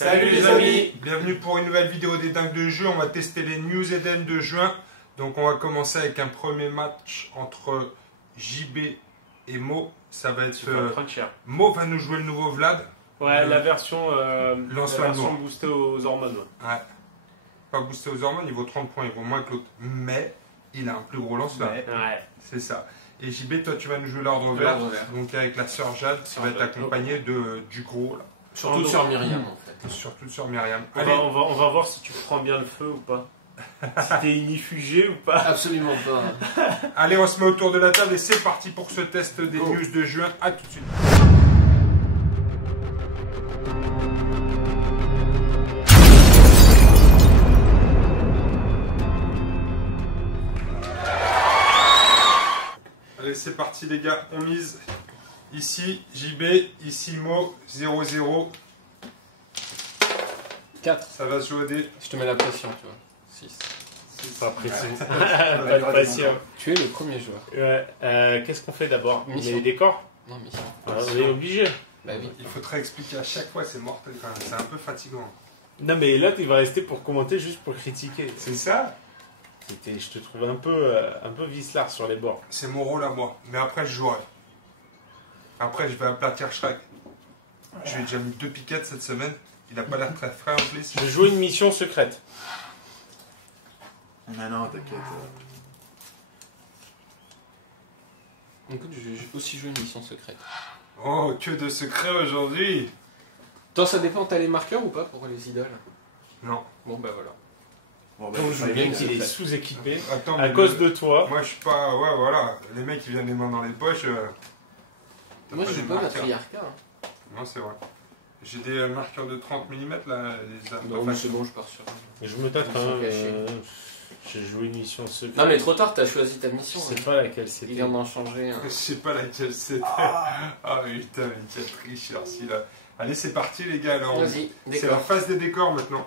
Salut les amis. Bienvenue pour une nouvelle vidéo des dingues de jeu. On va tester les News Eden de juin. Donc on va commencer avec un premier match entre JB et Mo. Ça va être... Mo va nous jouer le nouveau Vlad. Ouais, la version boostée aux hormones. Ouais. Pas boosté aux hormones, il vaut 30 points, il vaut moins que l'autre. Mais il a un plus gros lance-là. Ouais. C'est ça. Et JB, toi tu vas nous jouer l'ordre vert. Donc avec la sœur Jade, qui va être accompagnée du gros là. Surtout sur Myriam en fait. Surtout sur Myriam. On va voir si tu prends bien le feu ou pas. Si t'es inifugé ou pas. Absolument pas. Allez, on se met autour de la table et c'est parti pour ce test des news de juin. A tout de suite. Allez, c'est parti les gars, on mise. Ici JB, ici Mo, 0-0. 4. Ça va se jouer des... Je te mets la pression, tu vois. 6. Pas pression. Pas de pression. Tu es le premier joueur. Ouais. Qu'est-ce qu'on fait d'abord? On met Mission. les décors? Non, mission. On est obligé. Bah oui. Il faudrait expliquer à chaque fois, c'est mortel quand même, c'est un peu fatigant. Non mais là tu vas rester pour commenter juste pour critiquer. C'est ça? Je te trouve un peu vicelard sur les bords. C'est mon rôle à moi, mais après je jouerai. Après je vais aplatir Shrek. Je lui ai déjà mis 2 piquettes cette semaine, il a pas l'air très frais en plus. Je joue une mission secrète. Non, t'inquiète. Écoute, je vais aussi jouer une mission secrète. Oh, que de secrets aujourd'hui! Toi, ça dépend, t'as les marqueurs ou pas pour les idoles? Non. Bon, bah voilà. Bon, Donc je veux bien qu'il est secrète. sous-équipé Attends, à mais cause de toi. moi je suis pas... Ouais, voilà, les mecs ils viennent les mains dans les poches. T'as Moi, je des joue pas marqueurs. matriarcat. Hein. Non, c'est vrai. J'ai des marqueurs de 30 mm là, les Non, mais c'est bon, je pars sur. Je me tâte quand Ils même. sont cachés. J'ai joué une mission secrète. Non, mais trop tard, t'as choisi ta mission. Je sais hein. pas laquelle Il c'était. vient d'en changer. Hein. Je sais pas laquelle c'était. Ah putain, mais quel tricheur celui-là. Allez, c'est parti les gars, alors. Vas-y, C'est la décor. phase des décors maintenant.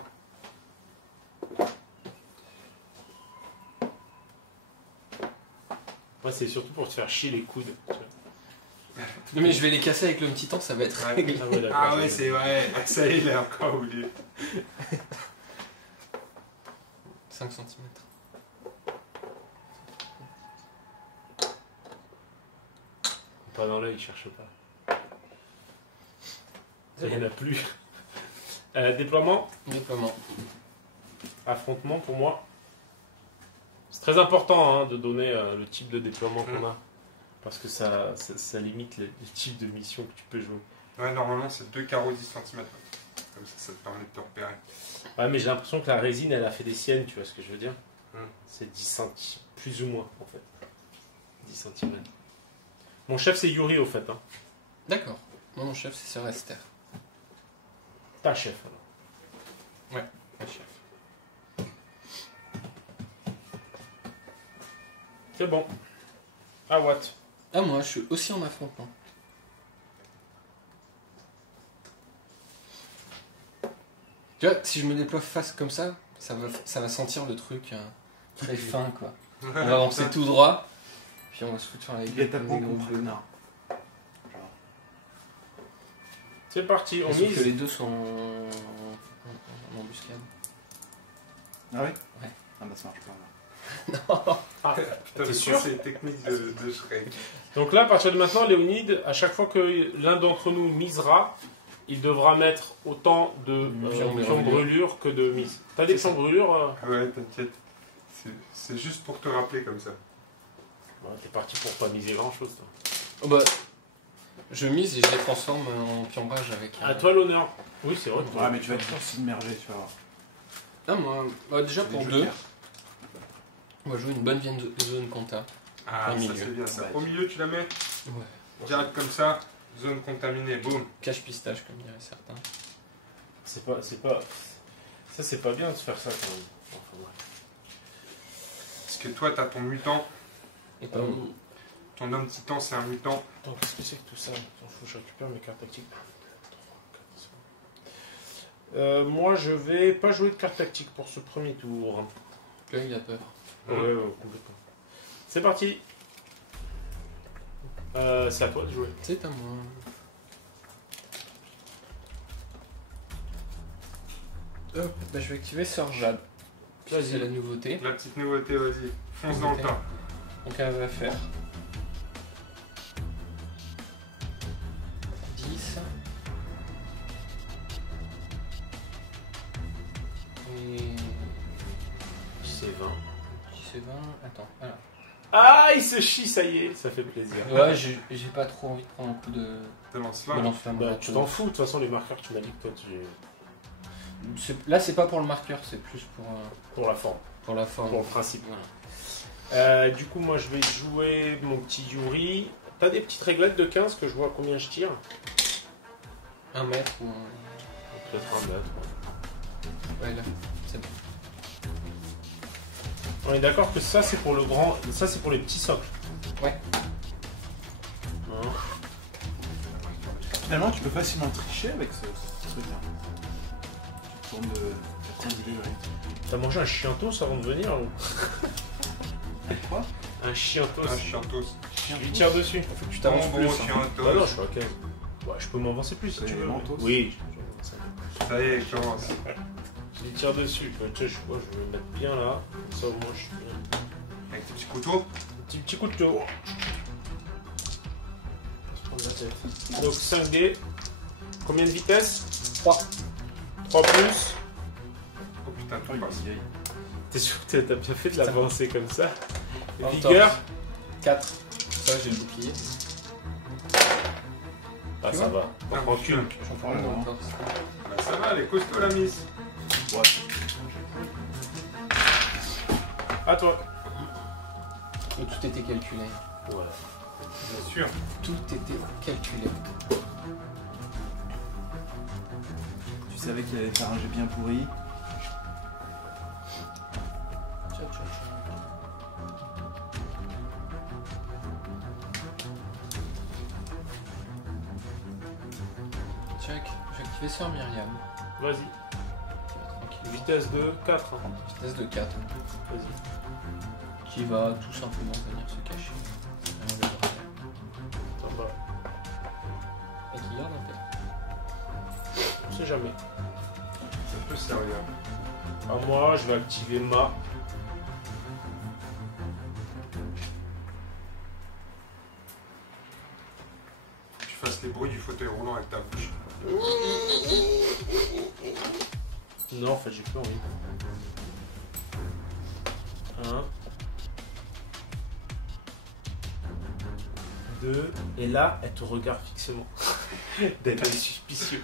Moi c'est surtout pour te faire chier les coudes. Non, mais je vais les casser avec le petit temps, ça va être Ouais. réglé. Ah ouais, d'accord. Ah ouais, c'est vrai. Ah, ça y est, il a encore oublié. 5 cm. Pas dans l'œil, cherche pas. Il n'y en a plus. Déploiement, Déploiement. affrontement pour moi. C'est très important hein, de donner le type de déploiement qu'on a. Parce que ça limite le type de mission que tu peux jouer. Ouais, normalement, c'est 2 carreaux 10 cm. Comme ça te permet de te repérer. Ouais, mais j'ai l'impression que la résine, elle a fait des siennes, tu vois ce que je veux dire? Hmm. C'est 10 cm, plus ou moins en fait. 10 cm. Mon chef, c'est Yuri au fait. Hein. D'accord. Moi, mon chef, c'est Sœur Esther. Ta chef alors. Ouais, ma chef. C'est bon. Ah, what? Ah, moi, je suis aussi en affrontement. Tu vois, si je me déploie face comme ça va sentir le truc très fin, quoi. On va avancer tout droit, puis on va se foutre sur la gueule. T'as comme pas des gros compris, bleus. non. C'est parti, on Sauf mise. que les deux sont en embuscade. Ah oui? Ouais. Ah bah ça marche pas. Là. Ah, Putain, t'es je sûr? pense que c'est les techniques de Shrek. Donc là, à partir de maintenant, Léonide, à chaque fois que l'un d'entre nous misera, il devra mettre autant de pions brûlure que de mise. T'as des pions brûlure Ouais, t'inquiète. C'est juste pour te rappeler comme ça. T'es parti pour pas miser grand chose, toi. Oh bah, je mise et je les transforme en piombrage avec. À toi l'honneur. Oui, c'est vrai. Ouais, mais tu vas te submerger, tu vas voir. Ah, moi, bah, déjà C'est pour des deux, jokers. on va jouer une bonne zone compta. Ah, Au ça milieu. c'est bien ça. Ouais. Au milieu, tu la mets Ouais. direct comme ça, zone contaminée, boum. Cache pistache, comme diraient certains. C'est pas. Ça, c'est pas bien de faire ça quand même. Enfin, ouais. Parce que toi, t'as ton mutant. Et pas bon. Ton homme titan, c'est un mutant. Attends, qu'est-ce que c'est que tout ça? Attends, faut que je récupère mes cartes tactiques. Moi, je vais pas jouer de cartes tactiques pour ce premier tour. Là, il a peur. Ouais, complètement. C'est parti. C'est à toi de jouer. C'est à moi. Hop, bah, je vais activer Sœur Jade. Puis c'est la nouveauté. La petite nouveauté, vas-y. Fonce dans le tas. Donc elle va faire 10. Et... C'est 20. C'est 20. Attends, voilà. Ah, il se chie, ça y est, ça fait plaisir. Ouais, j'ai pas trop envie de prendre un coup de lance-flamme. lance-flamme. Bah, tu t'en fous, de toute façon, les marqueurs, tu m'as dit que toi, Là, c'est pas pour le marqueur, c'est plus pour la forme, pour la forme. pour le principe. Voilà. Du coup, moi, je vais jouer mon petit Yuri. T'as des petites réglettes de 15 que je vois combien je tire? 1 mètre ou Peut-être 1 mètre. Ouais, là, c'est bon. On est d'accord que ça, c'est pour le grand. Ça, c'est pour les petits socles. Ouais. Hein. Finalement, tu peux facilement tricher avec ce truc-là. Tu tournes de 90 degrés. T'as mangé un chiantos avant de venir ou... Quoi? Un chiantos. Un chiantos. Je lui tire dessus. Faut que tu Bon, t'avances plus. hein. chiantos. Ah non, je suis à 15. Ouais, je peux m'avancer plus si C'est tu veux. mentos. Oui. Ça y est, commence. Je lui tire dessus. Tu sais, je vais me mettre bien là. Comme ça, au moins, je suis bien. Avec tes petits couteaux. Petit couteau. Je prends la tête. Donc 5D. Combien de vitesse? 3. 3 plus. Oh putain, Oh, tout il passe. est vieille. T'es sûr que t'as bien fait de l'avancer comme ça? En Vigueur. 4. Ça, j'ai le bouclier. Ah, Tu ça vois va. Ah, Tranquille. J'en Ouais, parle non. encore. Bah, ça va, elle est costaud la miss. Ouais. À toi. Et tout était calculé. Ouais. Bien sûr. Tout était calculé. Tu savais qu'il allait faire un jet bien pourri. Tiens, tiens, tiens. Check. J'ai activé Sœur Myriam. Vas-y. Tranquille. Vitesse de 4. Vitesse de 4. Vas-y. Qui va tout simplement venir se cacher. Rien de grave. Ça va. Et qui garde un peu. On sait jamais. C'est un peu sérieux. À moi, je vais activer ma. Tu fasses les bruits du fauteuil roulant avec ta bouche. Non, en fait, j'ai plus envie. 1. 2. Et là, elle te regarde fixement. D'un œil suspicieux.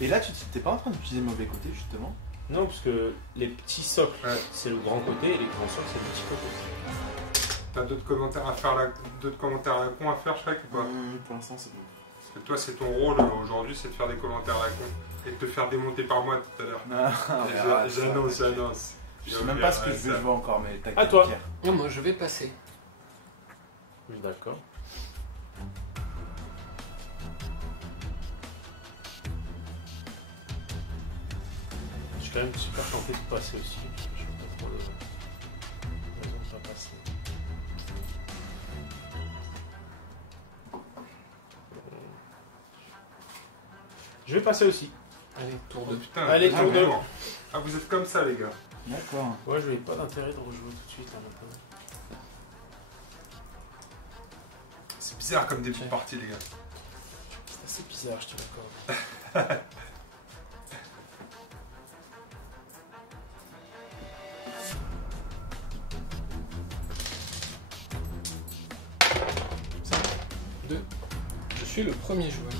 Et là, tu t'es pas en train d'utiliser le mauvais côté, justement? Non, parce que les petits socles, Ouais. c'est le grand côté, et les grands socles, c'est le petit côté. T'as d'autres commentaires à faire, d'autres commentaires à la con à faire, Shrek, ou pas? Pour l'instant, c'est bon. Parce que toi, c'est ton rôle aujourd'hui, c'est de faire des commentaires à la con. Et de te faire démonter par moi tout à l'heure. J'annonce. Je sais même pas ce que je vais jouer encore, mais t'as À toi. Non, moi je vais passer. D'accord. Je suis quand même super tenté de passer aussi. Parce que je sais pas trop la raison de pas passer. Je vais passer aussi. Allez, tour Oh 2. putain, Allez, ah, tour deux. vraiment. Ah, vous êtes comme ça, les gars. D'accord. Ouais, je n'ai pas d'intérêt de rejouer tout de suite là maintenant. C'est bizarre comme début de Tiens. partie, les gars. C'est assez bizarre, je te l'accorde. Je suis le premier joueur.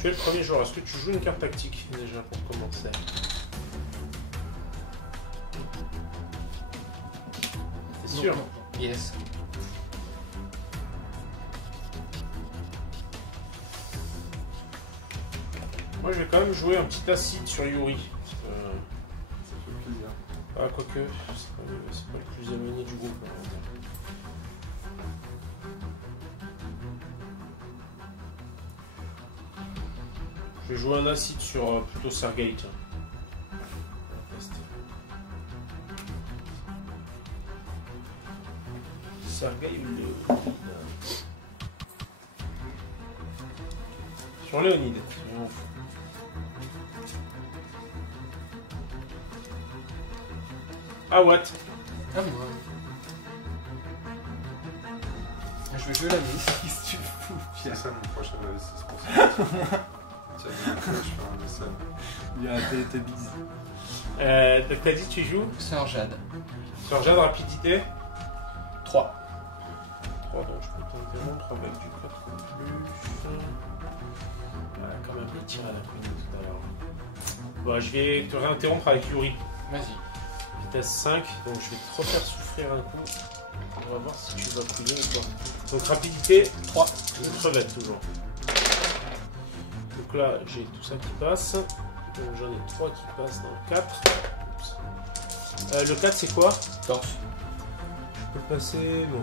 Tu es le premier joueur. Est-ce que tu joues une carte tactique déjà pour commencer? T'es sûr? Non. Yes. Moi je vais quand même jouer un petit acide sur Yuri. Ça fait plaisir. Ah, quoique, c'est pas le plus amélioré du groupe. on va dire. Je vais jouer un acide sur plutôt Sergei. tiens. On va tester. Sergei ou Léonide? Sur Léonide. À Watt. Ah, moi. Je vais jouer la mise. Qu'est-ce que tu fous, C'est ça mon prochain investissement. Tiens, je fais un dessin. Il a tes bises. Donc t'as dit tu joues Sœur Jade. Sœur Jade, rapidité 3. 3, donc je peux tenter mon 3 avec du 4 en plus. Voilà, quand même les tirs à la couille tout à l'heure. Bon, je vais te réinterrompre avec Yuri. Vas-y. Vitesse 5, donc je vais te refaire souffrir un coup. On va voir si tu vas couiller ou pas. Donc rapidité 3, une crevette toujours. Donc là j'ai tout ça qui passe. Donc j'en ai 3 qui passent dans le 4. Le 4 c'est quoi? Torse. Je peux passer. Bon,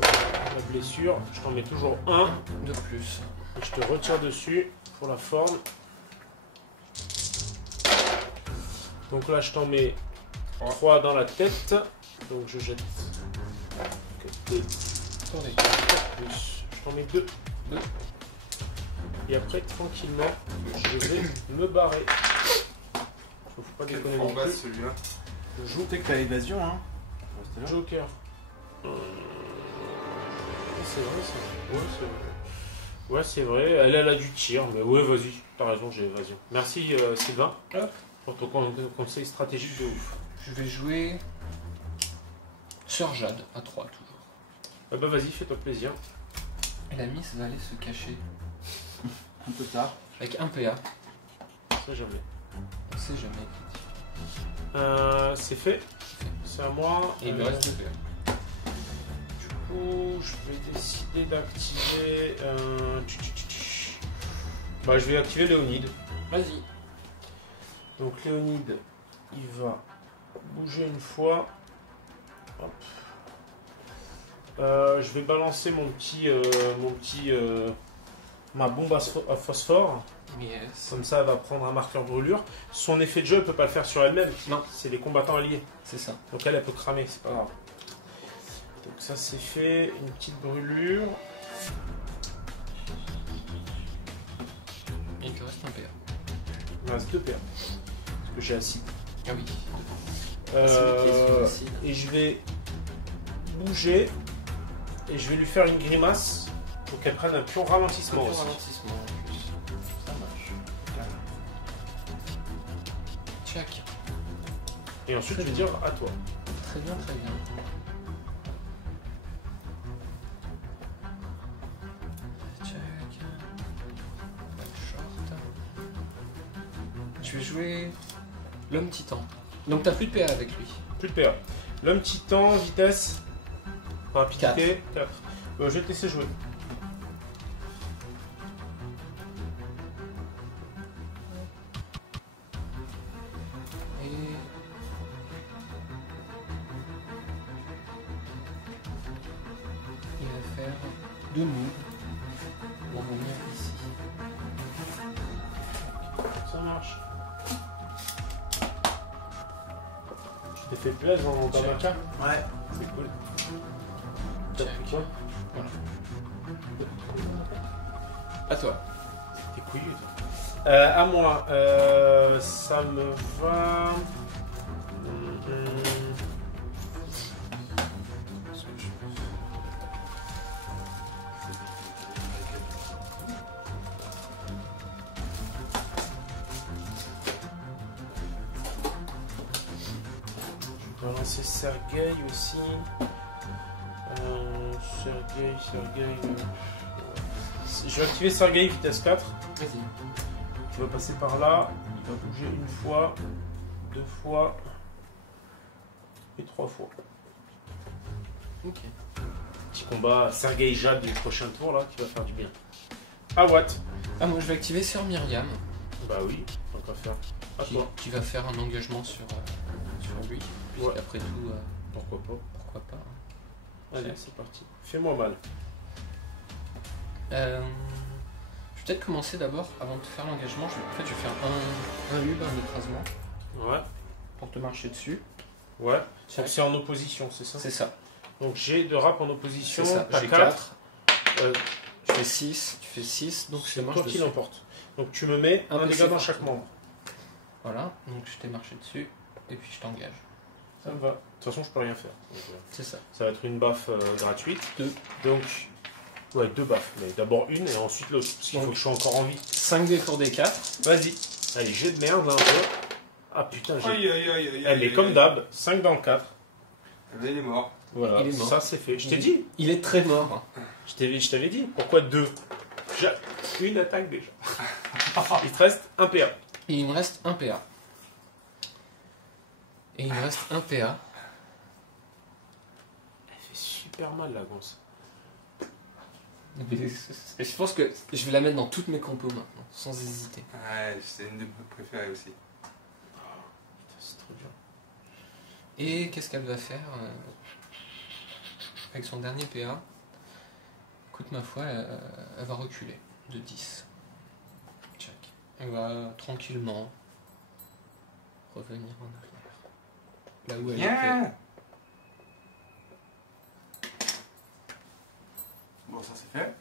la blessure, je t'en mets toujours un de plus. Et je te retire dessus pour la forme. Donc là je t'en mets 3 dans la tête. Donc je jette 4 plus. Je t'en mets 2. Et après tranquillement je vais me barrer. Faut pas déconner non plus. Celui-là. Je joue Tu sais que t'as évasion, hein. Joker. C'est vrai ça. Ouais, c'est vrai. Ouais, c'est vrai. Elle a du tir, mais ouais, vas-y. T'as raison, j'ai évasion. Merci Sylvain pour ton conseil stratégique de ouf. Je vais jouer Sœur Jade à 3 toujours. Ah bah vas-y, fais-toi plaisir. Et la Miss va aller se cacher Un peu tard. avec un PA. Ça jamais. On sait jamais. C'est fait. C'est à moi. Et il me reste 2 PA. Du coup, je vais décider d'activer. Bah, je vais activer Léonide. Vas-y. Donc Léonide, il va bouger une fois. Hop. Je vais balancer ma bombe à phosphore. Yes. Comme ça, elle va prendre un marqueur brûlure. Son effet de jeu, elle peut pas le faire sur elle-même. Non. C'est les combattants alliés. C'est ça. Donc elle peut cramer, c'est pas grave. Donc ça c'est fait, une petite brûlure. Et il te reste un PA. Il me reste 2 PA. Parce que j'ai acide. Ah oui. Et je vais bouger. Et je vais lui faire une grimace pour qu'elle prenne un pion ralentissement aussi. Ralentissement en plus. Ça marche. Check. Et ensuite je vais dire à toi. Très bien, très bien. Check. Short. Tu vais jouer l'homme titan. Donc t'as plus de PA avec lui. Plus de PA. L'homme titan, vitesse, rapidité, 4. Je vais te laisser jouer. Et... il va faire 2 moves pour venir ici. Ça marche. Tu t'es fait plaisir dans ta maca? Ouais. C'est cool. Check. T'as pris quoi? Voilà. À toi. T'es couillu, toi. À moi, ça me va. Je vais lancer Sergueï aussi. Sergueï. Je vais activer Sergueï vitesse 4. Vas-y. Tu vas passer par là. Il va bouger une fois, 2 fois et 3 fois. Ok. Petit combat Sergueï Jade du prochain tour là qui va faire du bien. Ah Watt. Ah, moi je vais activer sur Myriam. Bah oui, on va faire. À toi. Qui va faire un engagement sur lui. Ouais. Après tout, Pourquoi pas. pourquoi pas. Hein. Allez, c'est parti. Fais-moi mal. Je vais peut-être commencer d'abord, avant de faire l'engagement, je vais faire un hub, un écrasement, Ouais. pour te marcher dessus. Ouais. Donc c'est en opposition, c'est ça? C'est ça. Donc j'ai de rap en opposition. C'est ça. T'as J'ai 4. Je fais 6, tu fais 6, donc je te C'est marche toi qui dessus. l'emporte. Donc tu me mets un PC dégât dans forte. chaque membre. Voilà, donc je t'ai marché dessus, et puis je t'engage. Ça me va. De toute façon, je peux rien faire. C'est ça. Ça va être une baffe gratuite. 2. Donc, ouais, 2 baffes. Mais d'abord une et ensuite l'autre. Parce qu'il faut que je sois encore en vie. 5 dés pour des 4. Vas-y. Allez, jet de merde là un peu. Ah putain, j'ai. Aïe, aïe, aïe, aïe, Elle est aïe, comme aïe. d'hab. 5 dans le 4. Il est mort. Voilà, Il est mort. ça c'est fait. Je t'ai dit. Il est très mort. Je t'avais dit. Pourquoi 2? Une attaque déjà. Il te reste un PA. Et il me reste un PA. Et il me reste un PA. Elle fait super mal la gonce. Je pense que je vais la mettre dans toutes mes compos maintenant, sans hésiter. Ouais, c'est une de mes préférées aussi. C'est trop dur. Et qu'est-ce qu'elle va faire avec son dernier PA? Écoute, ma foi, elle va reculer de 10. Check. Elle va tranquillement revenir en arrière. Là où elle était. Bien. Bon, ça c'est fait.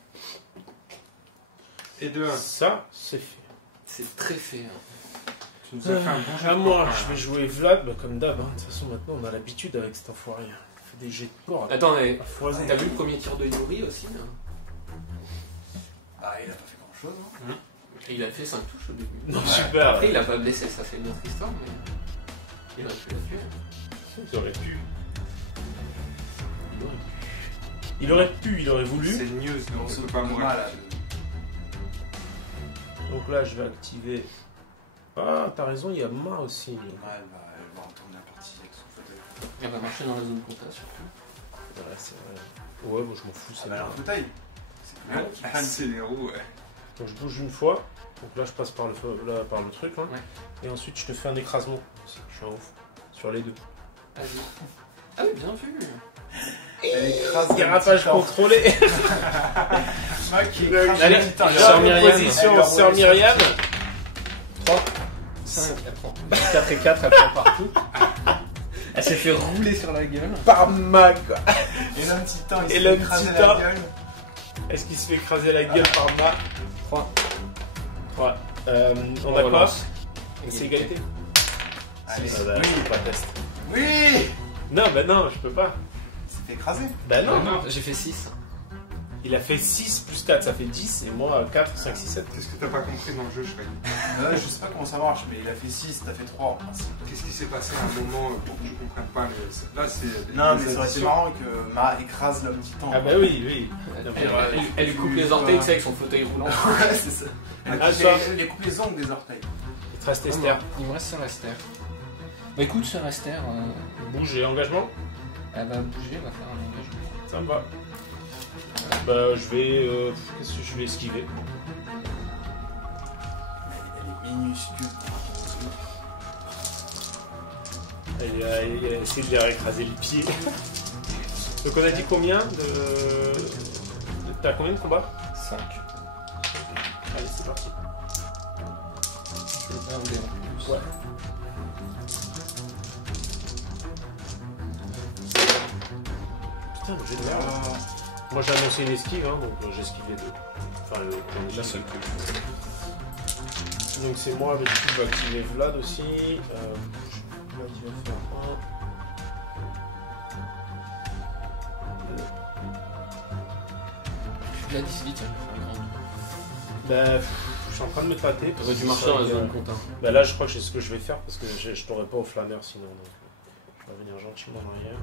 Et de 1. Ça, c'est fait. C'est très fait. Hein. Tu nous as fait un bon jeu. À de moi, porc, je hein. vais jouer Vlad, bah, comme d'hab. Hein. De toute façon, maintenant, on a l'habitude avec cet enfoiré. On fait des jets de porc. Attends, mais À foison. t'as vu le premier tir de Yuri aussi hein? Ah, il a pas fait grand chose. Hein. Et il a fait 5 touches au début. Non, Ouais. super. Après, il a pas blessé, ça c'est une autre histoire, mais il aurait pu la tuer. Il aurait pu. Il aurait pu, il aurait voulu. C'est news, Mais on on se peut peut pas pas mourir. mal là. Donc là, je vais activer. Ah, t'as raison, il y a Ma aussi. Elle va retourner la partie avec son fauteuil. Elle va marcher dans la zone compta surtout. Ouais, c'est vrai. Ouais, bon, je m'en fous, c'est Elle a bien. un fauteuil. C'est plus gros qui Ah, prennent. c'est les roues, ouais. Donc je bouge une fois. Donc là, je passe par le truc. Là. Ouais. Et ensuite, je te fais un écrasement. Je suis un ouf. Sur les deux. Vas-y. Ah oui, bien vu. Elle écrase. Dérapage contrôlé. Mac qui Allez, écrase le titan. Sœur Myriam. position, Sœur Myriam. 3, 5, elle prend 4 et 4, elle prend partout. Elle s'est fait rouler sur la gueule. Par Ma, quoi. Et l'homme titan, il Et s'est l'homme écrasé titan. la gueule. Est-ce qu'il se fait écraser la gueule par Ma 3. 3. On a quoi? relance. C'est égalité. Allez, Ah bah, oui. pas test. Oui. Non, bah non, je peux pas. Il s'est fait écraser. Bah non. J'ai fait 6. Il a fait 6 plus 4, ça fait 10. Et moi, 4, 5, 6, 7. Qu'est-ce que t'as pas compris dans le jeu, Shrek? Je sais pas comment ça marche, mais il a fait 6, t'as fait 3 en principe. Qu'est-ce qui s'est passé à un moment pour que je comprenne pas Là, c'est. Non, les mais ça aurait été additions. marrant que Ma écrase l'homme titan. Ah bah oui, oui. Elle lui coupe les orteils, tu sais, avec son fauteuil roulant. Ouais, c'est ça. Ah, ça. Elle lui coupe les ongles des orteils. Il te reste Esther. Il me reste Sœur Esther. Bah écoute, Sœur Esther, Bouge et engagement. elle va bouger, elle va faire un engagement. Ça me va. Bah je vais. Qu'est-ce que je vais esquiver? Elle est minuscule. Elle a essayé de leur écraser les pieds. Donc on a dit combien de. T'as combien de combats? 5. Allez, c'est parti. Je vais faire un dé en plus. Ouais. Putain, le jet de merde. Moi j'ai annoncé une esquive, hein, donc j'ai esquivé les deux. Enfin, la seule. Donc c'est moi avec qui je vais activer Vlad aussi. Vlad il va faire 1. Là, 18, elle va faire un grand. Bah, je suis en train de me tâter. T'aurais dû marcher dans la zone compta. Bah là je crois que c'est ce que je vais faire parce que je t'aurais pas au flâneur sinon. Donc, je vais venir gentiment en arrière.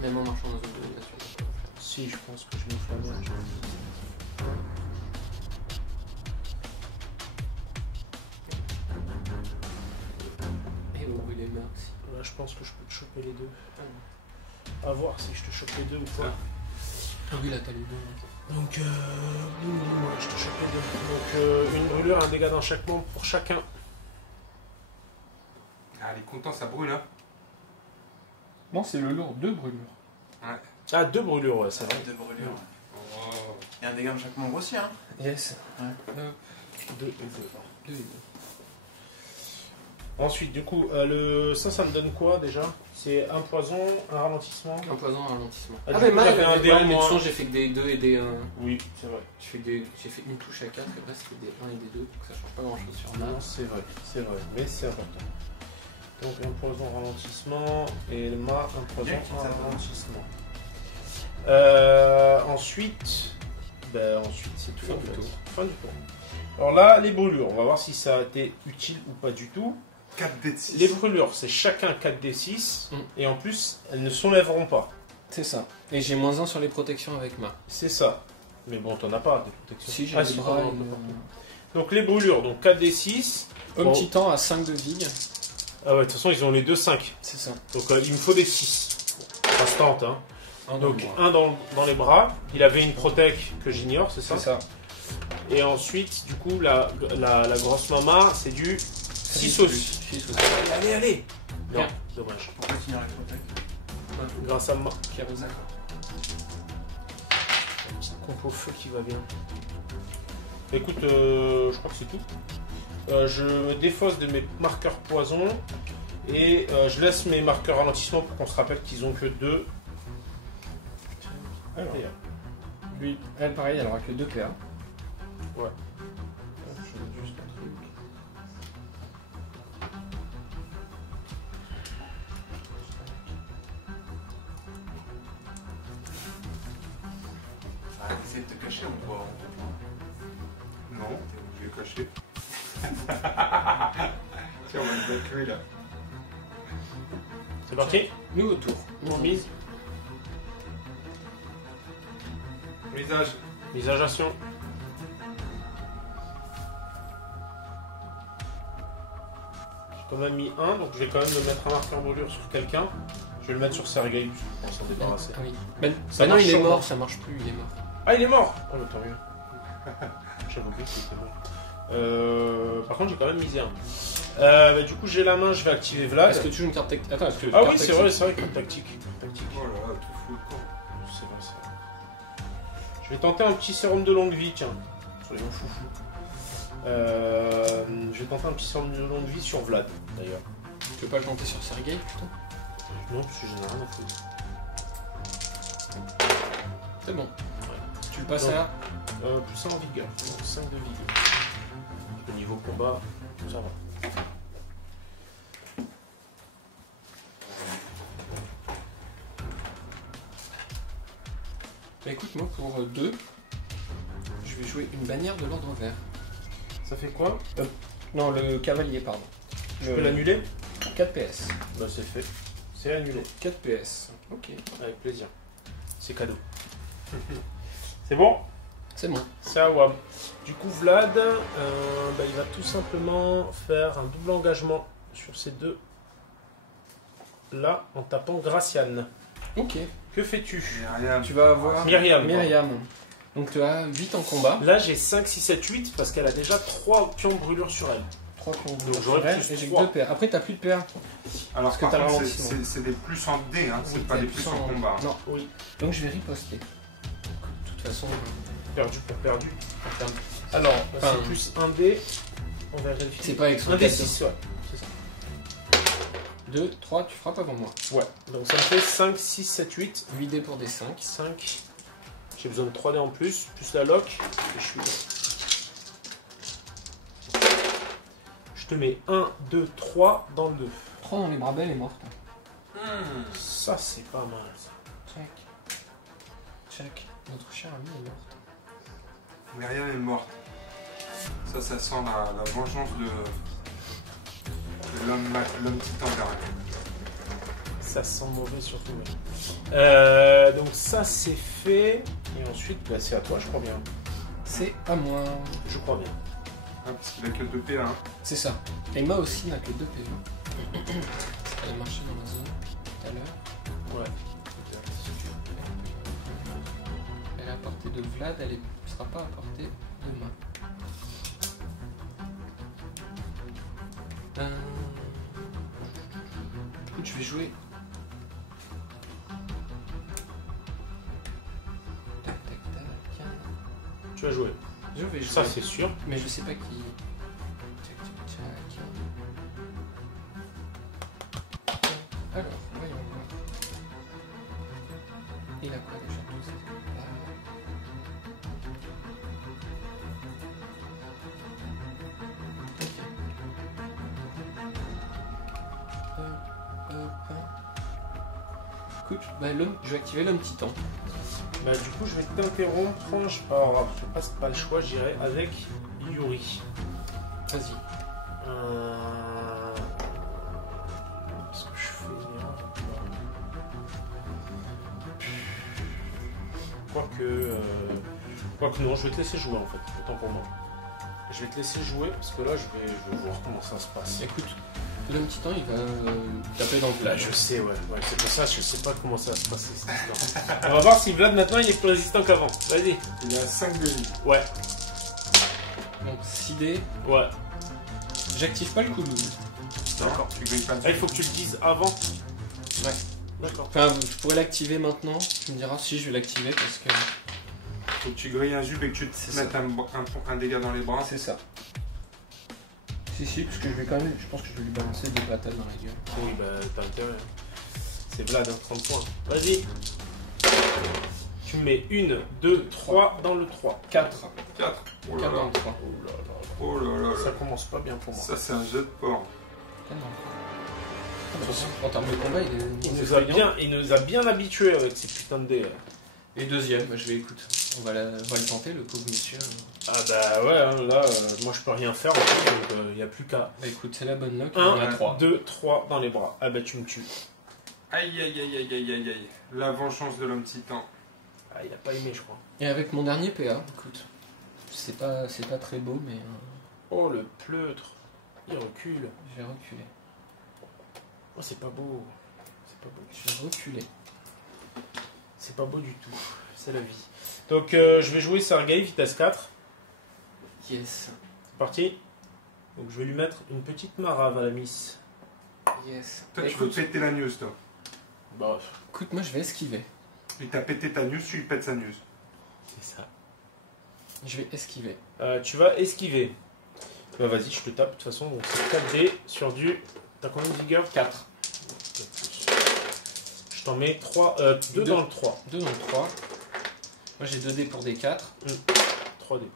Même en marchant dans la zone de domination. Si, je pense que je vais au flâneur. Et au brûler main aussi. Là je pense que je peux te choper les deux. À voir si je te chope les deux ou pas. Ah oui, là t'as les deux. Donc, boum, boum, ouais, je te chope les deux. Donc, une brûlure, un dégât dans chaque membre pour chacun. Ah, elle est contente, ça brûle, hein. Non, c'est le lourd, 2 brûlures. Ah, 2 brûlures, ouais, c'est vrai. De brûlure. Oh. Et un dégât de chaque membre aussi, hein. Yes. Ouais. 2 et 2. 2 et 2. Ensuite, du coup, ça me donne quoi déjà? C'est un poison, un ralentissement. Un poison, un ralentissement. Ah, du coup, j'avais un dé en mais de moins. toute façon, j'ai fait que des 2 et des 1. Oui, c'est vrai. J'ai fait une touche à 4, et après c'était des 1 et des 2, donc ça change pas grand chose sur Non, ma. c'est vrai, mais c'est important. Donc un poison ralentissement et Elma un poison ralentissement. Ensuite c'est tout. Fin du tour. Alors là, les brûlures, on va voir si ça a été utile ou pas du tout. 4d6. Les brûlures, c'est chacun 4d6 et en plus, elles ne s'enlèveront pas. C'est ça. Et j'ai -1 sur les protections avec ma. C'est ça. Mais bon, t'en as pas des protections. Si, j'ai des bras. Donc les brûlures, donc 4d6. Homme titan à 5 de vigues. Ah ouais, de toute façon, ils ont les 2 5. C'est ça. Donc il me faut des 6. Ça se tente, hein. Donc un dans les bras. Il avait une protec que j'ignore, c'est ça? C'est ça. Et ensuite, du coup, la grosse mama, c'est du 6 aussi. Allez. Non, dommage. Pourquoi finir la protect? Grâce à ma Kérosin. petite compo feu qui va bien. Écoute, je crois que c'est tout. Je me défausse de mes marqueurs poison et je laisse mes marqueurs ralentissement pour qu'on se rappelle qu'ils ont que 2. Alors, lui, elle pareil, elle aura que 2 PA. Ouais. Je note juste un truc. Essaye de te cacher, on voit. Non, je vais cacher. Tiens, on va le mettre lui là. C'est parti. Nouveau tour. Mise. Visage. Visageation. J'ai quand même mis 1, donc je vais quand même me mettre un marqueur brûlure sur quelqu'un. Je vais le mettre sur Sergei, parce que je pense s'en débarrasser. Ah oui. Ça non, marche il est sûrement. mort, ça marche plus, il est mort. Ah, il est mort. Oh, mais tant mieux. J'avais oublié qu'il était mort. Par contre, j'ai quand même misé 1. Bah, du coup, j'ai la main, je vais activer Vlad. Est-ce que tu joues une carte tactique? Attends, est-ce que Ah oui, c'est vrai, carte tactique. Oh là là, tout fout le camp. C'est vrai, c'est vrai. Je vais tenter un petit sérum de longue vie, tiens. Soyons foufous. Je vais tenter un petit sérum de longue vie sur Vlad, d'ailleurs. Tu veux pas le tenter sur Sergei plutôt? Non, parce que j'en ai rien à foutre. C'est bon. Tu le passes Donc, à plus 1 en vigueur, donc 5 de vigueur. Au niveau combat, ça va. Bah écoute, moi pour 2, je vais jouer une bannière de l'ordre vert. Ça fait quoi? Non, le cavalier, pardon. Je peux l'annuler? 4 PS. Bah c'est fait. C'est annulé. 4 PS. Ok. Avec plaisir. C'est cadeau. C'est bon? C'est bon. C'est à Wam. Du coup, Vlad, bah, il va tout simplement faire un double engagement sur ces deux là en tapant Graciane. Ok. Que fais-tu? Myriam. Tu vas avoir Myriam. Donc tu as 8 en combat. Là, j'ai 5, 6, 7, 8 parce qu'elle a déjà 3 pions de brûlure sur elle. 3 pions de Donc, sur j'aurais elle, plus et j'ai que 3. 2 PA. Après, t'as plus de PA. Alors, que par t'as le contre, ralentissement. c'est des plus en D, hein, c'est Oui, pas t'as des plus plus en- en combat. Non. Oui. Donc je vais riposter. De toute façon, Perdu pour perdu. on perd. Alors, Enfin, c'est plus 1 dé. On va vérifier. c'est pas avec son 1 dé 4. 6, ouais. C'est ça. 2, 3, tu frappes avant moi. Ouais. Donc ça me fait 5, 6, 7, 8. 8 dés pour des 5. 5. J'ai besoin de 3 dés en plus la lock. Et je suis là. Je te mets 1, 2, 3 dans le 2. Prends dans les bras, elle est morte. Ça, c'est pas mal. Ça. Check. Check. Notre cher ami est morte. Myriam est morte. Ça sent la vengeance de l'homme titan derrière. Ça sent mauvais surtout. Donc ça, c'est fait. Et ensuite, bah, c'est à toi, je crois bien. C'est à moi. Je crois bien. Ah, parce qu'il a que 2 PA. Hein. C'est ça. Emma aussi n'a que 2 PV. Elle a marché dans la zone tout à l'heure. Ouais. Elle est à portée de Vlad, elle ne sera pas à portée de main. Écoute, je vais jouer. Tac, tac, tac. Tu vas jouer. Je vais jouer. Ça, c'est sûr. Mais je sais pas qui. Tac, tac, tac. Alors, voyons voir. Il a quoi déjà tout ça? Ok. Écoute, bah, je vais activer l'homme titan. Bah, du coup, je vais t'interrompre. Je passe pas le choix, j'irai avec Yuri. Vas-y. Qu'est-ce que je fais Quoique non, je vais te laisser jouer en fait, autant pour moi. Je vais te laisser jouer parce que là, je vais voir comment ça se passe. Écoute, l'homme titan, il va taper dans le Là, plat. je sais, ouais, c'est pour ça, je sais pas comment ça va se passer cette histoire. On va voir si Vlad maintenant il est plus résistant qu'avant. Vas-y. Il a 5 de vie. Ouais, Donc 6 dés. ouais. J'active pas le coup de loose. D'accord. Tu grilles pas Ah, il faut que tu le dises avant. Ouais. D'accord. Enfin, je pourrais l'activer maintenant. Tu me diras si je vais l'activer parce que. Faut que tu grilles un jube et que tu te mettes un dégât dans les bras. C'est ça. Si, parce que je vais quand même. Je pense que je vais lui balancer des patates dans la gueule. Oui, bah t'as intérêt. C'est Vlad, hein, 30 points. Vas-y. Tu mets 1, 2, 3 dans le 3. 4. 4. Oh 4 là dans là. le 3. Oh là là Ça là. commence pas bien pour moi. Ça, c'est un jet de porc. 4 dans le 3. En termes de combat, Il nous a bien habitués avec ces putains de dés. Et deuxième, bah, je vais écouter. On va le tenter, le pauvre monsieur. Ah bah ouais, hein, là, moi je peux rien faire en fait, donc il n'y a plus qu'à. Bah écoute, c'est la bonne note. On a 1, 3. 2, 3 dans les bras. Ah bah tu me tues. Aïe aïe aïe aïe aïe aïe aïe. La vengeance de l'homme titan. Ah, il a pas aimé, je crois. Et avec mon dernier PA, écoute. C'est pas très beau, mais Oh le pleutre. Il recule. je vais reculer. Oh, c'est pas beau. C'est pas beau. Je vais reculer. C'est pas beau du tout. C'est la vie. Donc je vais jouer Sergei, vitesse 4. Yes. C'est parti. Donc je vais lui mettre une petite marave à la miss. Yes. Toi, tu veux Écoute, péter la news, toi. Bah, écoute, moi je vais esquiver. Il t'a pété ta news, tu lui pètes sa news. c'est ça. Je vais esquiver. Tu vas esquiver. Bah vas-y, je te tape. De toute façon, donc c'est 4D sur du... T'as combien de vigueur? 4. Je t'en mets 2 dans le 3. 2 dans le 3. Moi j'ai 2 dés pour des 4. 3D pour les 4.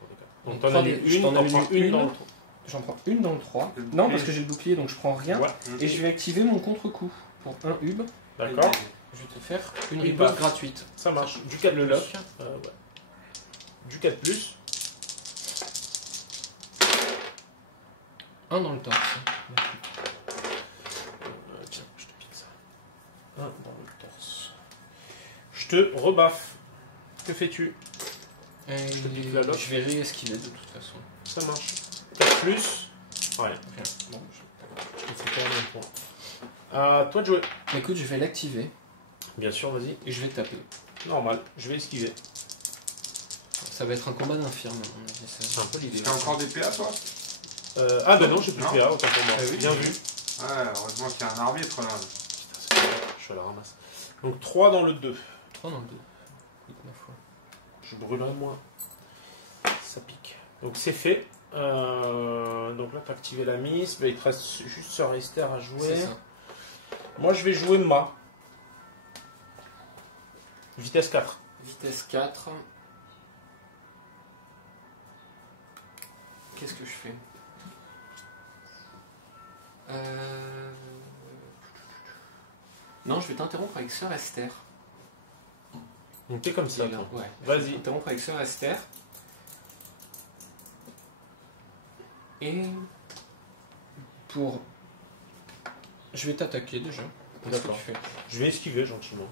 Donc Donc, t'en trois as dés. mis Je une, t'en t'en ai prends mis une une. dans le 3. J'en prends une dans le 3. Le Non, bouclier. parce que j'ai le bouclier donc je prends rien. Ouais. Et je vais activer mon contre-coup pour un hub. D'accord. Je vais te faire une Et riposte paf. gratuite. Ça marche. Du 4 Le plus. lock. Ouais. Du 4 plus. 1 dans le torse. Tiens, je te pique ça. 1 dans le torse. Je te rebaffe. Que fais-tu? Et te pique la lock. je vais réesquiver de toute façon. Ça marche. 4 plus. Ouais. Rien. Bon, Je te fais pas un point. À toi de jouer. Écoute, je vais l'activer Bien sûr, vas-y. et je vais taper. Normal. Je vais esquiver. Ça va être un combat d'infirme, à mon avis. C'est un peu l'idée. T'as encore des PA, toi? Ah bah non, j'ai plus de Non. PA, autant pour moi. Ah oui. Bien vu. Ouais, heureusement qu'il y a un arbitre là. Je suis à la ramasse. Donc 3 dans le 2. 3 dans le 2. Écoute ma foi. Je brûlerai moins. Ça pique. Donc c'est fait. Donc là, tu as activé la miss. Bah, il te reste juste Sœur Esther à jouer. C'est ça. Moi, je vais jouer Ma. Vitesse 4. Vitesse 4. Qu'est-ce que je fais Non, je vais t'interrompre avec Sœur Esther. Donc t'es comme ça. Dis-le. toi. Ouais. Vas-y. Je vais t'interrompre avec Sœur Esther. Et pour... Je vais t'attaquer déjà. Qu'est-ce que D'accord. tu fais? Je vais esquiver gentiment.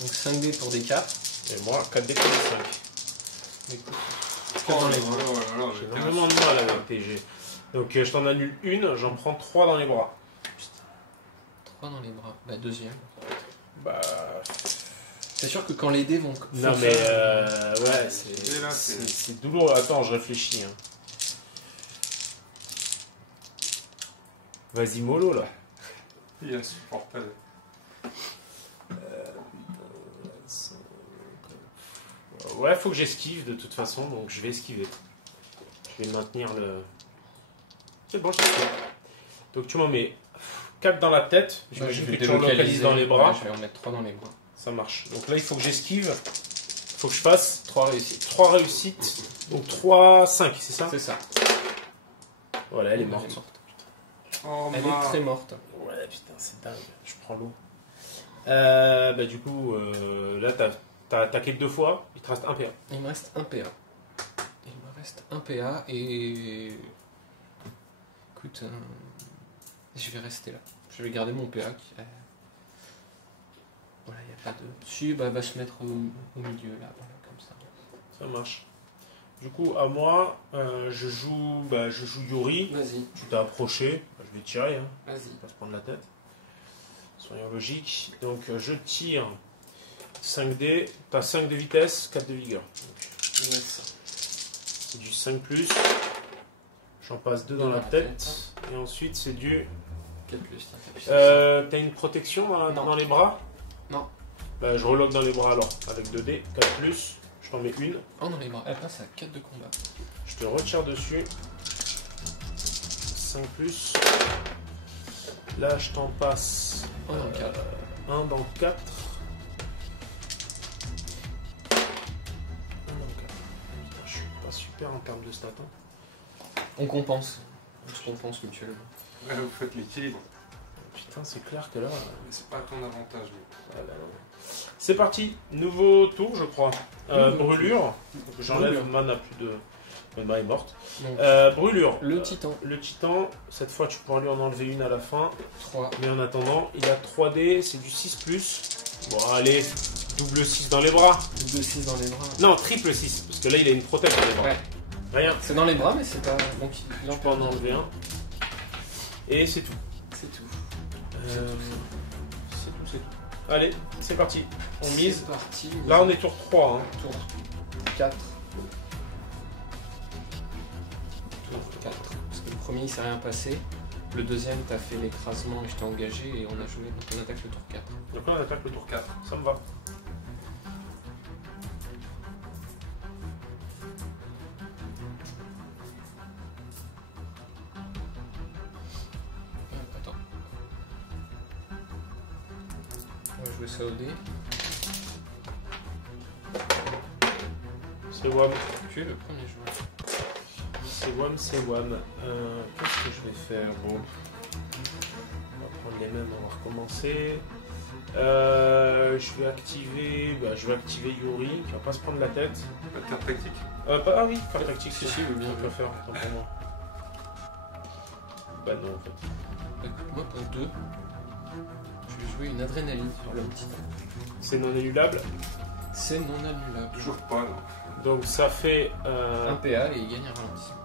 Donc 5 dés pour des 4. Et moi, 4D pour les 5. Écoute, Oh dans les là bras. là là là, J'ai mais énormément de mal avec TG. Donc je t'en annule une, j'en prends 3 dans les bras. 3 dans les bras. Bah deuxième. Bah. C'est sûr que quand les dés vont... Non vont mais faire- ouais, Et là, c'est- c'est douloureux. Attends, je réfléchis. Hein. Vas-y mollo là. il est insupportable. Ouais, faut que j'esquive de toute façon, donc je vais esquiver. Je vais maintenir le... C'est bon, j'esquive. Donc tu m'en mets 4 dans la tête, Bah, j'imagine je que vais tu en localises dans les bras. Ouais, je vais en mettre 3 dans les bras. Ça marche. Donc là, il faut que j'esquive. Il faut que je fasse 3 réussites. 3 réussites. Donc 3, 5, c'est ça? C'est ça. Voilà, elle est Ouais, morte. elle est morte. Oh, Elle est très morte. Ouais, putain, c'est dingue. Je prends l'eau. Du coup, là, t'as attaqué 2 fois. Il te reste un PA. Il me reste un PA. Il me reste un PA et... Écoute, je vais rester là. Je vais garder mon PA. Voilà, il n'y a pas de... Si, bah, va se mettre au milieu, là, voilà, comme ça. Ça marche. Du coup, à moi, je joue Yuri. Vas-y. Tu t'es approché. Je vais tirer, hein. Vas-y. Pas se prendre la tête. Soyons logiques. Donc, je tire 5D. T'as 5 de vitesse, 4 de vigueur. C'est du 5+. J'en passe 2 dans la tête. Et ensuite, c'est du... 4+. T'as une protection dans les bras? Non. Bah, je reloque dans les bras alors. Avec 2D, 4+. Je t'en mets une. Oh non, les bras. Elle passe à 4 de combat. Je te retire dessus. 5+. Là, je t'en passe 1 dans 4. 1 dans 4. Je suis pas super en termes de stats. Hein. On compense. On se compense mutuellement. Ouais, vous faites l'équilibre. Putain, c'est clair que là... Mais c'est pas ton avantage. C'est parti. Nouveau tour, je crois. Brûlure. J'enlève mana plus de... Mana est morte. Brûlure. Le titan. Le titan, cette fois tu pourras lui en enlever une à la fin. 3. Mais en attendant, il a 3D, c'est du 6+. Bon allez, double 6 dans les bras. Double 6 dans les bras. Non, triple 6, parce que là il a une protection dans les bras. Ouais. Rien. C'est dans les bras, mais c'est pas... Donc il Tu peux en enlever un. Et c'est tout. C'est tout. C'est tout. Allez, c'est parti. On mise. C'est parti. Là on est tour 3. Hein. Tour 4. Tour 4. Parce que le premier il s'est rien passé. Le deuxième t'as fait l'écrasement et je t'ai engagé et on a joué. Donc on attaque le tour 4. Donc là on attaque le tour 4. Ça me va. Attends. On va jouer ça au dé. C'est WAM. Tu es le premier joueur. C'est WAM. Qu'est-ce que je vais faire? Bon. On va prendre les mêmes, on va recommencer. Je vais activer Yuri, qui va pas se prendre la tête. Carte tactique. Ah oui, carte tactique, Si, oui, bien. on peut faire, tant pour moi. Bah non, en fait. Écoute, moi pour 2, je vais jouer une adrénaline sur le petit. C'est non annulable. C'est non annulable. Toujours pas, non. Donc ça fait... Un PA et il gagne un ralentissement.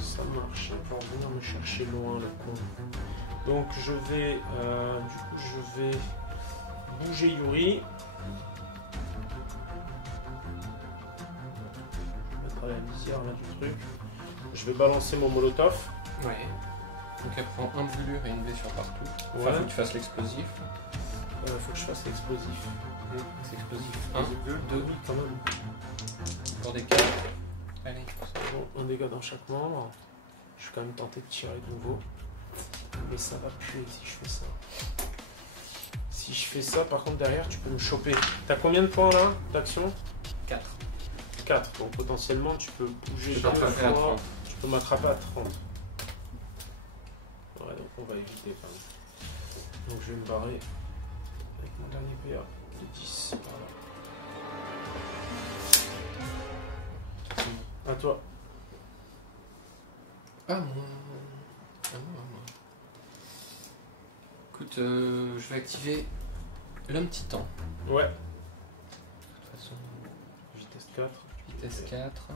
Ça marche, il va venir me chercher loin le con. Donc je vais... je vais bouger Yuri. Mettre à la lisière là du truc. Je vais balancer mon molotov. Ouais. Donc elle prend un brûlure et une blessure partout. Ouais. Enfin, faut que tu fasses l'explosif. Faut que je fasse l'explosif. C'est explosif. 1, 2, Oui, quand même. pour des 4. Allez. Bon, un dégât dans chaque membre. Je vais quand même tenter de tirer de nouveau. Mais ça va puer si je fais ça. Si je fais ça, par contre, derrière, tu peux me choper. T'as combien de points là d'action? 4. 4. Donc potentiellement, tu peux bouger Je deux peux m'attraper à fois. 30. Tu peux m'attraper à 30. Ouais, donc on va éviter quand même. Donc je vais me barrer avec mon dernier PA de 10. Voilà. À toi. Ah, moi. Écoute, je vais activer l'homme titan. Ouais. De toute façon, Vitesse 4. vitesse 4.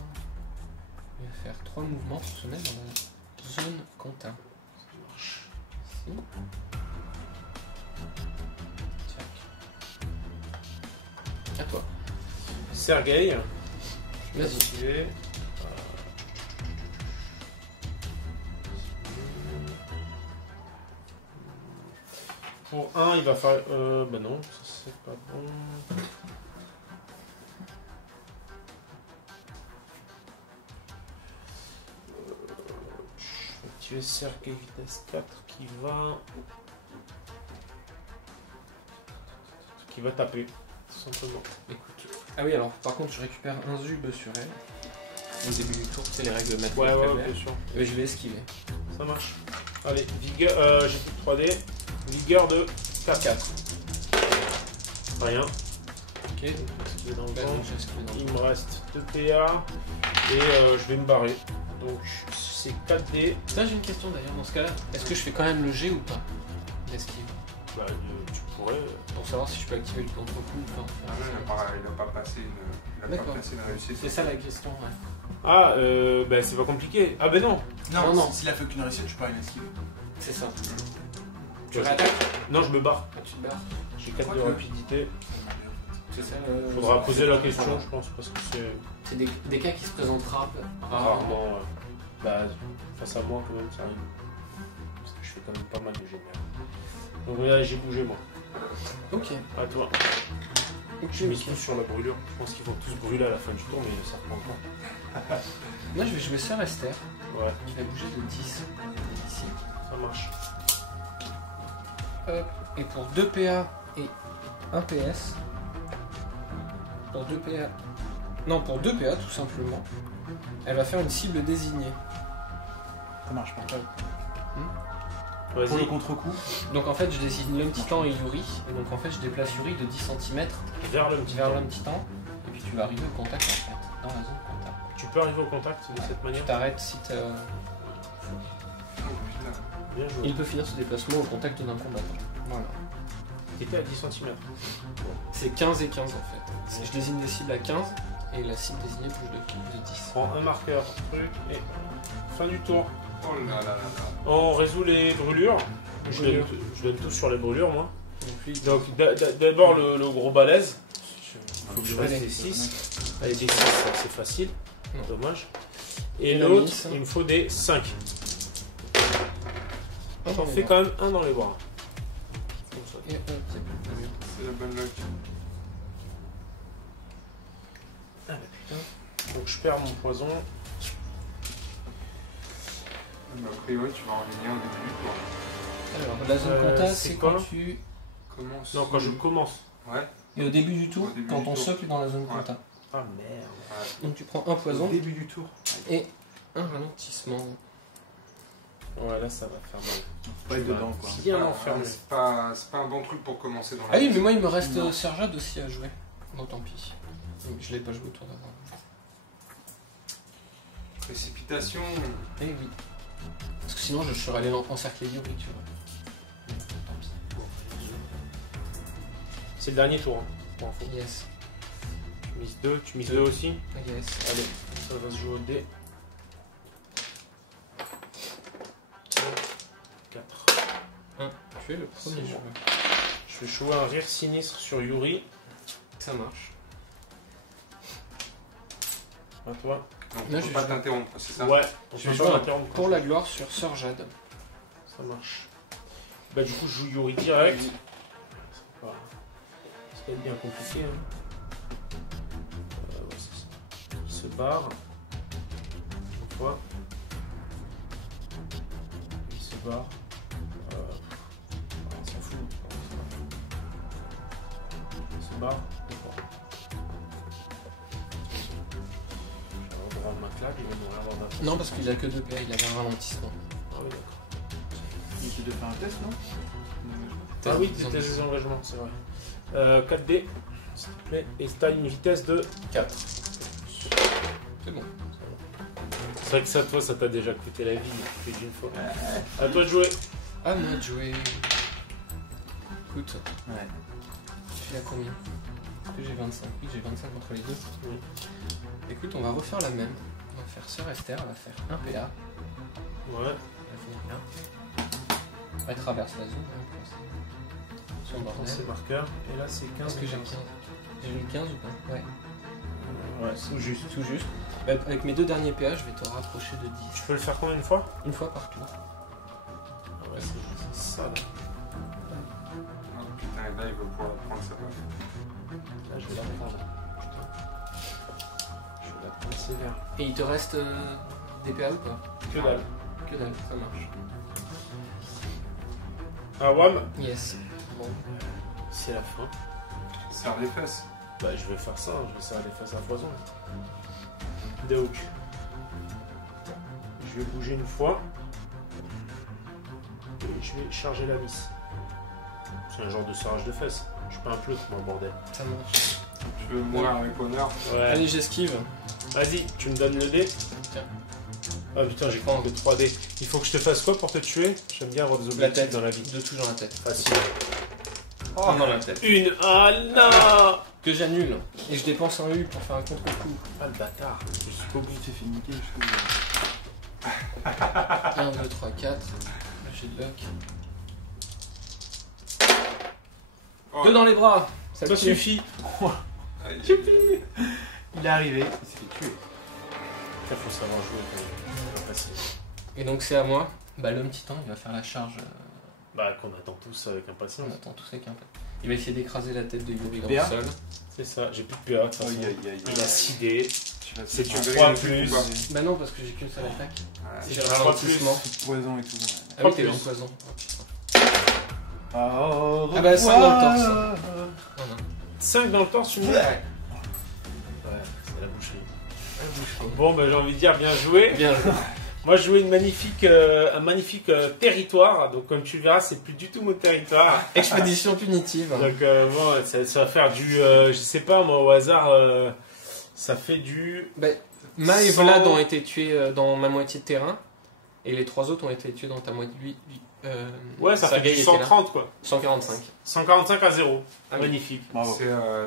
Je vais faire 3 mouvements pour se mettre dans la zone compta. Ça marche. Ici. Tac. À toi. Sergueï. Vas-y. Activé. Pour 1, il va faire... bah non, ça c'est pas bon. Je vais activer Sergueï vitesse 4 qui va taper, tout simplement. Écoute. Ah oui, alors par contre, je récupère un zub sur elle. au début du tour, c'est les règles maîtres. Ouais, bien sûr. Et je vais esquiver. Ça marche. Allez, vigueur, j'ai plus de 3D. Vigueur de 4. Rien. Ok, donc esquiver dans le bah, vent. non, j'ai esquivé dans le Il me reste 2 PA. Et je vais me barrer. Donc c'est 4D. Ça, j'ai une question d'ailleurs dans ce cas-là. Est-ce que je fais quand même le G ou pas d'esquive? Bah, tu pourrais. Pour savoir si je peux activer le contre-coup ou pas. Ah ouais, il n'a pas passé une réussite. C'est ça la question, ouais. Ah, bah c'est pas compliqué. Ah, bah non. Non. S'il a fait qu'une réussite, tu peux rien esquiver. C'est ça. Tu Ouais. réattaques? Non, je me barre. Ah, tu te barres. J'ai 4 de Quoique. rapidité. C'est ça. Faudra poser la question, je pense, parce que c'est C'est des cas qui se présentent rarement. Bah, face à moi, quand même, ça arrive. Parce que je fais quand même pas mal de génères. Donc là, j'ai bougé, moi. Ok. À toi. Je mise tous sur la brûlure. Je pense qu'ils vont tous brûler à la fin du tour, mais ça reprend pas. Là, je vais jouer Sœur Esther. Ouais, Il va bouger de 10 ici. ça marche. Hop. Et pour 2 PA et 1 PS. Pour 2 PA. Non, pour 2 PA tout simplement. Elle va faire une cible désignée. Ça marche pas. Pour le Vas-y, contre-coup, Donc en fait, je désigne l'homme titan et Yuri. Et donc en fait, je déplace Yuri de 10 cm vers le petit vers temps. l'homme titan. Et puis tu vas arriver au contact en fait. Dans la zone contact. Tu peux arriver au contact de cette Tu manière. t'arrêtes si t'as. Bien joué. Il peut finir ce déplacement au contact d'un combattant. Voilà. T'étais à 10 cm. C'est 15 et 15 en fait. Je désigne des cibles à 15 et la cible désignée bouge de 10. Prends un marqueur, truc, et fin du tour. Oh là là là là. On résout les brûlures. Je donne tout sur les brûlures, moi. Donc lui, Donc d'abord le gros balèze. Il faut que je fasse Allez. des 6. Allez, des 6, c'est facile. Non. Dommage. Et Il l'autre, a mis ça. il me faut des 5. un J'en dans fais les quand même un dans les bras. Comme ça. bras. Et hop, c'est plus. C'est la bonne luck. Ah bah putain. Donc je perds mon poison. Mais a priori, tu vas en gagner un début du tour. Alors, la zone compta, c'est c'est quoi quand tu. Commence. Non, quand je commence. Ouais. Et au début du tour, Au début quand du on tour. socle dans la zone Ouais. compta. Ah merde. Ouais. Donc tu prends un poison au début du tour. et un ralentissement. Ouais, là ça va faire mal. Faut pas être dedans quoi. Bien Ah, enfermé. c'est pas un bon truc pour commencer dans la Ah oui, liste. mais moi il me reste Non. Serjade aussi à jouer. Non, tant pis. Donc, je l'ai pas joué au tour d'avant. Précipitation. Eh oui. Parce que sinon je serais allé encercler Yuri, tu vois. Tant pis. C'est le dernier tour. Hein, pour info. Yes. Tu mises 2, tu mises 2 aussi. Yes. Allez, ça va se jouer au dé. 4. Tu es le premier C'est joueur. Je vais jouer un rire sinistre sur Yuri. Ça marche. À toi. Donc, Là, faut je pas joue. t'interrompre, c'est ça? Ouais, on Je peut vais pas jouer l'interrompre. pour la gloire sur Serjade. Ça marche. Bah du coup je joue Yuri direct. C'est pas... Ça va être bien compliqué. Hein. Ouais, c'est ça. Il se barre. Une fois. Il se barre. On s'en fout. Il se barre. Deux fois. Je vais avoir ma claque, il va mourir dans un... Non, parce qu'il a que 2 PA, il avait un ralentissement. Ah oui, d'accord. Il suffit de faire un test, non? Ah oui, tu des engagements, c'est vrai. 4D, s'il te plaît. Et t'as une vitesse de 4. C'est bon. C'est vrai que ça, toi, ça t'a déjà coûté la vie plus d'une fois. À toi de jouer. À moi de jouer. Écoute, Ouais. tu fais à combien? Est-ce que j'ai 25? Oui, j'ai 25 contre les deux. Oui. Écoute, on va refaire la même. On va faire Sœur Esther, elle va faire un PA. Ouais. Elle va venir là. Elle traverse la zone. Hein, son Prends bordel. ses marqueurs. Et là, c'est 15. Est-ce que j'ai 15? J'ai eu 15 ou pas? Ouais. Ouais, c'est juste. Tout juste. Bah, avec mes 2 derniers PA, je vais te rapprocher de 10. Tu peux le faire combien de fois? Une fois par tour. Ah ouais, c'est ça. Là, Oh putain, et là, il va pouvoir la prendre, ça va. je vais la prendre. Putain. Je vais la prendre sévère. Et il te reste des PA ou pas? Que dalle. Que dalle, ça marche. Ah, Wam, Yes. Bon. c'est la fin. Serre les fesses. Bah, je vais faire ça. Je vais serrer les fesses à foison. Deok. Je vais bouger une fois. Et je vais charger la vis. C'est un genre de serrage de fesses. Je suis pas un pleutre, moi, bordel. Ça marche. Tu veux mourir avec honneur? Ouais. Allez, j'esquive. Vas-y, tu me donnes le dé. Tiens. Ah putain, j'ai prendre le 3D. Il faut que je te fasse quoi pour te tuer? J'aime bien avoir des La objectifs tête dans la vie. de touche dans la tête. Facile. Oh, dans la tête. Une. Ah non. Que j'annule. Et je dépense un U pour faire un contre-coup. Ah le bâtard. Jusqu'au bout, tu t'es fait niquer jusqu'au bout. 1, 2, 3, 4. J'ai de luck. Oh. 2 dans les bras. Ça Ça le tue. suffit. Aïe. Il est arrivé, il s'est fait tuer. Il faut savoir jouer quand même. C'est pas facile. Et donc c'est à moi. Bah l'homme titan, il va faire la charge. Bah qu'on attend tous avec On impatience. attend tous avec un peu. Il va essayer d'écraser la tête de Yuri dans PA. le sol. C'est ça, j'ai plus de PA de toute façon. Aïe aïe aïe. Il a 6 dés. Tu vas C'est te une Tu veux 3 gagner le truc plus. ou pas? Bah non, parce que j'ai qu'une seule attaque. Ouais. Et C'est j'ai un un 3 ralentissement. faire poison et tout. Ouais. Ah oui, t'es plus. en poison. Oh, Ah bah, 5 dans le torse. torse. Non, non. 5 dans le torse, tu me dis? Ouais. Ouais, c'est la boucherie. Bon, bah j'ai envie de dire bien joué. Bien joué. Moi, je jouais un magnifique territoire. Donc, comme tu le verras, c'est plus du tout mon territoire. Expédition punitive. Donc, bon, ça va faire du. Je sais pas, moi, au hasard, ça fait du. Bah, Ma et 100. Vlad ont été tués dans ma moitié de terrain. Et les 3 autres ont été tués dans ta moitié. Ouais, ça fait Sergueï du était là. 130, quoi. 145. 145 à 0. Ah oui. Magnifique. Bravo.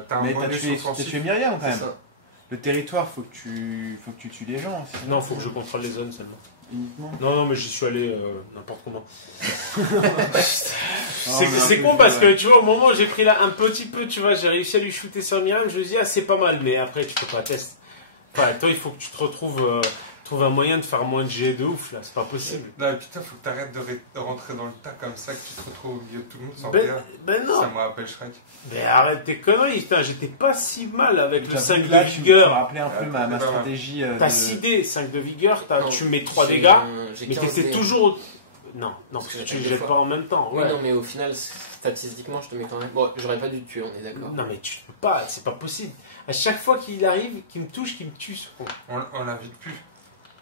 T'as un Mais bonus t'as offensif. tué Myriam quand C'est même. ça. Le territoire, faut que tu tues les gens aussi. Non, faut que je contrôle les zones seulement. Uniquement. Non, mais j'y suis allé n'importe comment. mais C'est un con peu, parce que ouais. tu vois, au moment où j'ai pris là un petit peu, tu vois, j'ai réussi à lui shooter sur Myriam, je me dis, ah, c'est pas mal, mais après, tu peux pas tester. Enfin, toi, il faut que tu te retrouves, trouves un moyen de faire moins de G de ouf, là, c'est pas possible. Non, putain, faut que t'arrêtes de rentrer dans le tas comme ça, que tu te retrouves au milieu de tout le monde sans Ben, rien. ben non, Ça me rappelle Shrek. mais arrête tes conneries, putain, j'étais pas si mal avec le J'avoue 5 que de là, tu me vigueur. rappelais un peu ma pas mal. stratégie. T'as de- 6 dés, 5 de vigueur, Non, tu mets 3 j'ai, dégâts, j'ai mais 15 t'étais dés. toujours. Non, parce que J'ai tu fait les deux jettes fois. pas en même temps. Oui, Ouais. non, mais au final, statistiquement, je te mets quand même. Bon, j'aurais pas dû te tuer, on est d'accord. Non, mais tu peux pas, c'est pas possible. À chaque fois qu'il arrive, qu'il me touche, qu'il me tue, ce con. On l'invite plus.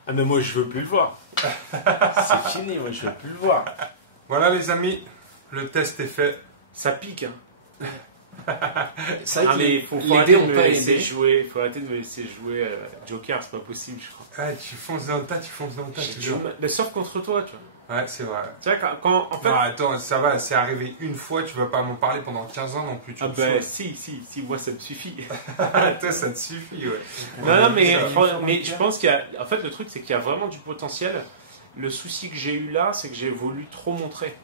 Ah, mais moi, je veux plus le voir. C'est fini, moi, je veux plus le voir. Voilà les amis, le test est fait. Ça pique, hein. C'est vrai Ah, que mais faut les arrêter dés de ont me pas laisser aidé. jouer. Faut arrêter de me laisser jouer Joker, c'est pas possible, je crois. Ouais, tu fonces dans le tas, tu fonces dans le tas. J'ai toujours. du mal- Mais sauf contre toi, tu vois. Ouais, c'est vrai. Tu vois, en fait. Non, attends, ça va, c'est arrivé une fois, tu vas pas m'en parler pendant 15 ans non plus. Tu Ah, me ben, saoules. si, moi, ça me suffit. Toi, ça te suffit, ouais. Non, mais, Ça- mais je pense qu'il y a. En fait, le truc, c'est qu'il y a vraiment du potentiel. Le souci que j'ai eu là, c'est que j'ai voulu trop montrer.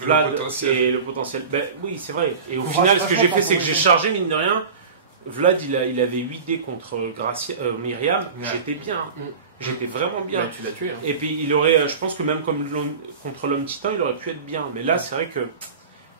Vlad Le potentiel. et le potentiel. Ben oui, c'est vrai. Et au Faut final, ce que vachement j'ai fait, c'est que j'ai temporiser. chargé, mine de rien. Vlad, il avait 8 dés contre Myriam. Ouais. J'étais bien. Mm. J'étais vraiment bien. Bah, tu l'as tué. Hein. Et puis, il aurait, je pense que même comme contre l'homme titan, il aurait pu être bien. Mais là, c'est vrai que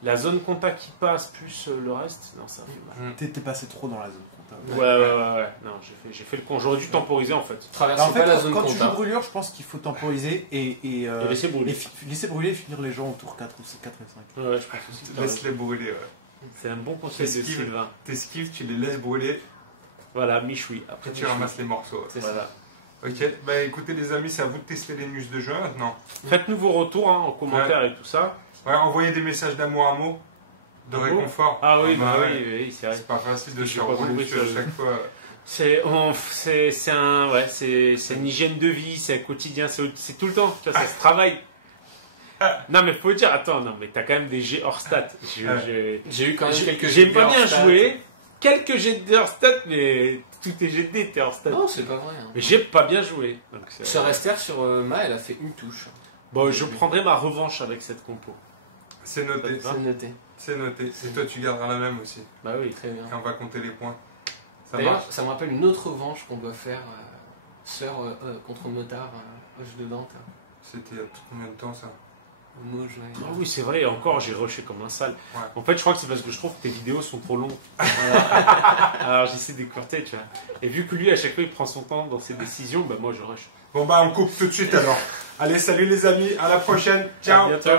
la zone contact qui passe, plus le reste, non, ça fait mal. T'es passé trop dans la zone comptable. Ouais. Non, j'ai fait le con. J'aurais dû temporiser en fait. Traversez Alors, en fait, pas la zone quand tu joues compta. brûlure, je pense qu'il faut temporiser et Et laisser brûler. laisser brûler et finir les gens au tour 4 ou 4 et 5. Ouais, je pense aussi. que t'as raison. Laisse-les brûler, ouais. C'est un bon conseil de Esquive. Sylvain. T'esquives, tu les laisses brûler, Voilà, Michoui. après tu Michoui. ramasses les morceaux. ouais. C'est ça. Voilà. Ok, bah écoutez les amis, c'est à vous de tester les news de jeu maintenant. Faites-nous vos retours en commentaire et tout ça. Ouais, envoyez des messages d'amour à Mo, de Amour réconfort. Ah oui, bah ouais. oui, c'est vrai. C'est pas facile de J'ai se pas rouler compris dessus à ça. chaque fois. C'est une hygiène de vie, c'est un quotidien, c'est tout le temps, tu vois, ça se travaille. Non mais faut dire, attends, non mais t'as quand même des jets hors stats. J'ai eu quand même quelques J'ai pas hors bien stats. joué, quelques jets de hors stats, mais tous tes jets de dés étaient hors stats. Non, c'est pas vrai. hein. Mais j'ai pas bien joué. Donc, Sur Esther, sur Ma, elle a fait une touche. bon, je prendrai ma revanche avec cette compo. C'est noté, Ça te va C'est noté. c'est noté. Et toi tu garderas la même aussi. Bah oui. Très bien. Et on va compter les points. Ça D'ailleurs, marche. ça me rappelle une autre revanche qu'on doit faire sœur contre Motard au jeu de Dante. C'était il y a combien de temps ça? Moi, je l'ai- Ah oui, c'est vrai, encore j'ai rushé comme un sale. Ouais. En fait, je crois que c'est parce que je trouve que tes vidéos sont trop longues. Alors j'essaie d'écourter, tu vois. Et vu que lui, à chaque fois, il prend son temps dans ses décisions, bah moi je rush. Bon bah on coupe tout de suite alors. Allez, salut les amis, à la prochaine. Ciao. À bientôt.